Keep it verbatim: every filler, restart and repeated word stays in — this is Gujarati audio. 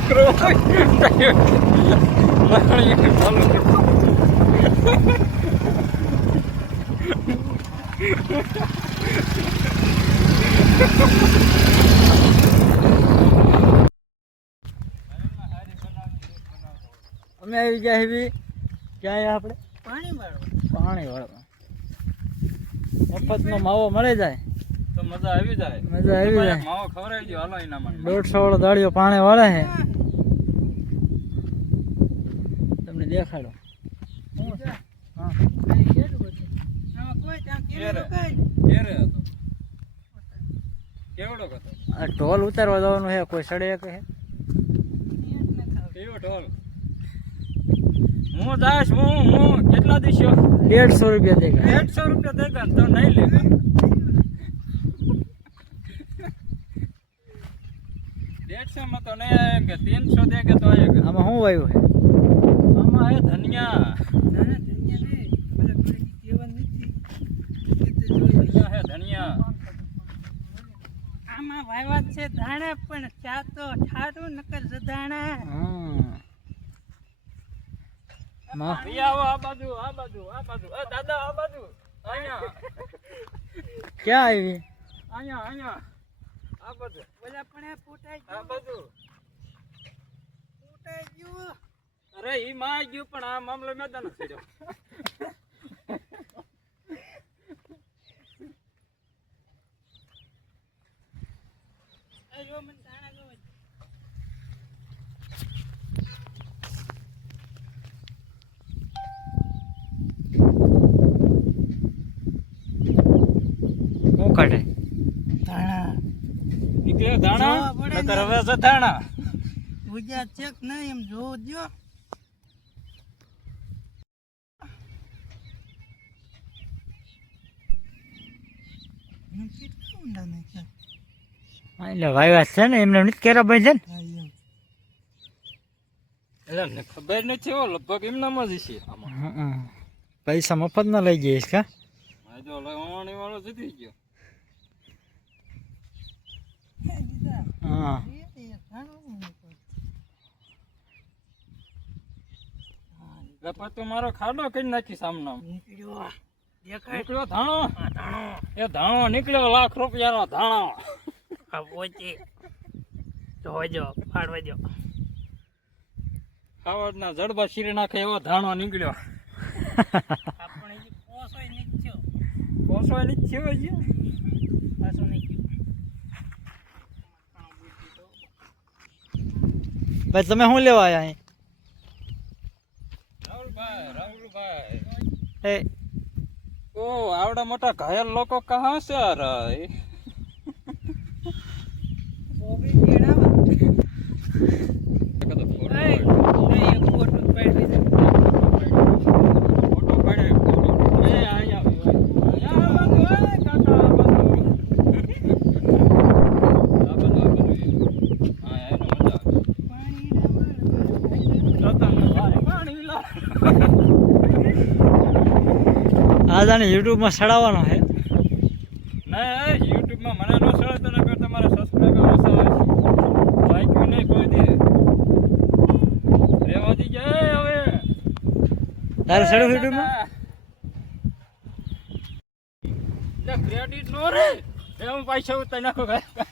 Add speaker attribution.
Speaker 1: છોકરો અમે આવી ગયા એવી ક્યાંય આપણે
Speaker 2: પાણી વાળો
Speaker 1: પાણી વાળવા મફતનો માવો મળી જાય
Speaker 3: તો મજા આવી જાય
Speaker 1: મજા આવી જાય
Speaker 3: માવો ખવડાવી દો હાલો એના માટે
Speaker 1: દોઢસો વાળો દાળિયો પાણી વાળે છે તમને દેખાડો શું છે હા
Speaker 3: કેરે હતો કેવડો હતો
Speaker 1: આ ઢોલ ઉતારવા જવાનું છે કોઈ સડે કે છે
Speaker 3: કેવો ઢોલ હું દાસ હું હું કેટલા દીશો
Speaker 1: डेढ़ सौ रुपया देगा
Speaker 3: डेढ़ सौ रुपया देगा तो नहीं लेगा डेढ़ सौ में तो नहीं आएंगे तीन सौ देंगे तो आएगा
Speaker 1: આમાં શું વાયું છે
Speaker 3: आमा है धनिया धनिया है धनिया
Speaker 2: આમાં વાયવા છે ધાણા પણ ચા તો ઠારું નકર જધાણા
Speaker 1: હા માં
Speaker 3: ये आओ आ बाजू आ बाजू आ बाजू ए दादा आ बाजू आया
Speaker 1: ક્યાં આવી
Speaker 3: आया आया आ बाजू
Speaker 2: ઓલા પણ આ ફૂટાઈ
Speaker 3: आ बाजू
Speaker 2: ફૂટાઈ ગયું
Speaker 3: अरे ई माय गयो पण आ मामलो मैदान છે જો
Speaker 2: એ જો મને ધાણા જો
Speaker 1: શું કાઢે
Speaker 2: ધાણા
Speaker 3: નીકળ્યો દાણા
Speaker 2: જોવા પડે
Speaker 3: નકર
Speaker 2: ને.
Speaker 3: હવે છે દાણા
Speaker 2: ભૂજ્યા ચેક નહીં એમ જોવો દ્યો કેટલા ઊંડા નાખ્યા
Speaker 1: એટલે વાયવા છે ને એમને નથી કેરા ભાઈ છે ને
Speaker 2: હા એમ
Speaker 3: એટલે મને ખબર નથી હો લગભગ એમનામાં જ છે આમાં
Speaker 1: હં. પૈસા મફત ના લઈ જઈશ કા
Speaker 3: આ જો લવાણી વાળો જીતી ગયો
Speaker 1: હા
Speaker 3: ગપા તો મારો ખાડો કરી નાખી સામનો
Speaker 2: નીકળ્યો દેખાય
Speaker 3: નીકળ્યો ધાણો
Speaker 2: ધાણો
Speaker 3: એ ધાણો નીકળ્યો લાખ રૂપિયાનો ધાણો
Speaker 2: આ પહોંચી જોજો ફાડવાજો
Speaker 3: ખાવડના જડબા શીરી નાખે એવો ધાણો નીકળ્યો
Speaker 2: આપણે જે પોસોય નીકળ્યો
Speaker 3: પોસવાય નથી થયો છે
Speaker 2: પાછો નીકળ્યો
Speaker 1: ભાઈ તમે શું લેવા આવ્યા અહીં
Speaker 3: રાહુલભાઈ રાહુલભાઈ
Speaker 1: એ
Speaker 3: ઓ આવડા મોટા ઘાયલ લોકો કહા છે રે
Speaker 2: ઓબી કેડાવા
Speaker 3: કદો ફોટો
Speaker 2: એ એ ફોટો પાડી દે
Speaker 3: ફોટો પાડે એ આયા આયા બાજુ એ કાકા આ બાજુ આ બાજુ આ બાજુ આ એનો મજા
Speaker 2: પાણી ના
Speaker 3: રતન પાણી લા
Speaker 1: આ જાણે યુટ્યુબમાં ચડાવવાનો છે
Speaker 3: ના YouTube માં મને નો સળે તો નકર તમારા સબસ્ક્રાઇબર ઓછા હોય લાઈક નહીં કોઈ દે રેવા દી જાય હવે
Speaker 1: તારે ચડવું યુટ્યુબમાં
Speaker 3: લે ક્રેડિટ નો રે એ હું પૈસા ઉતારી નાખો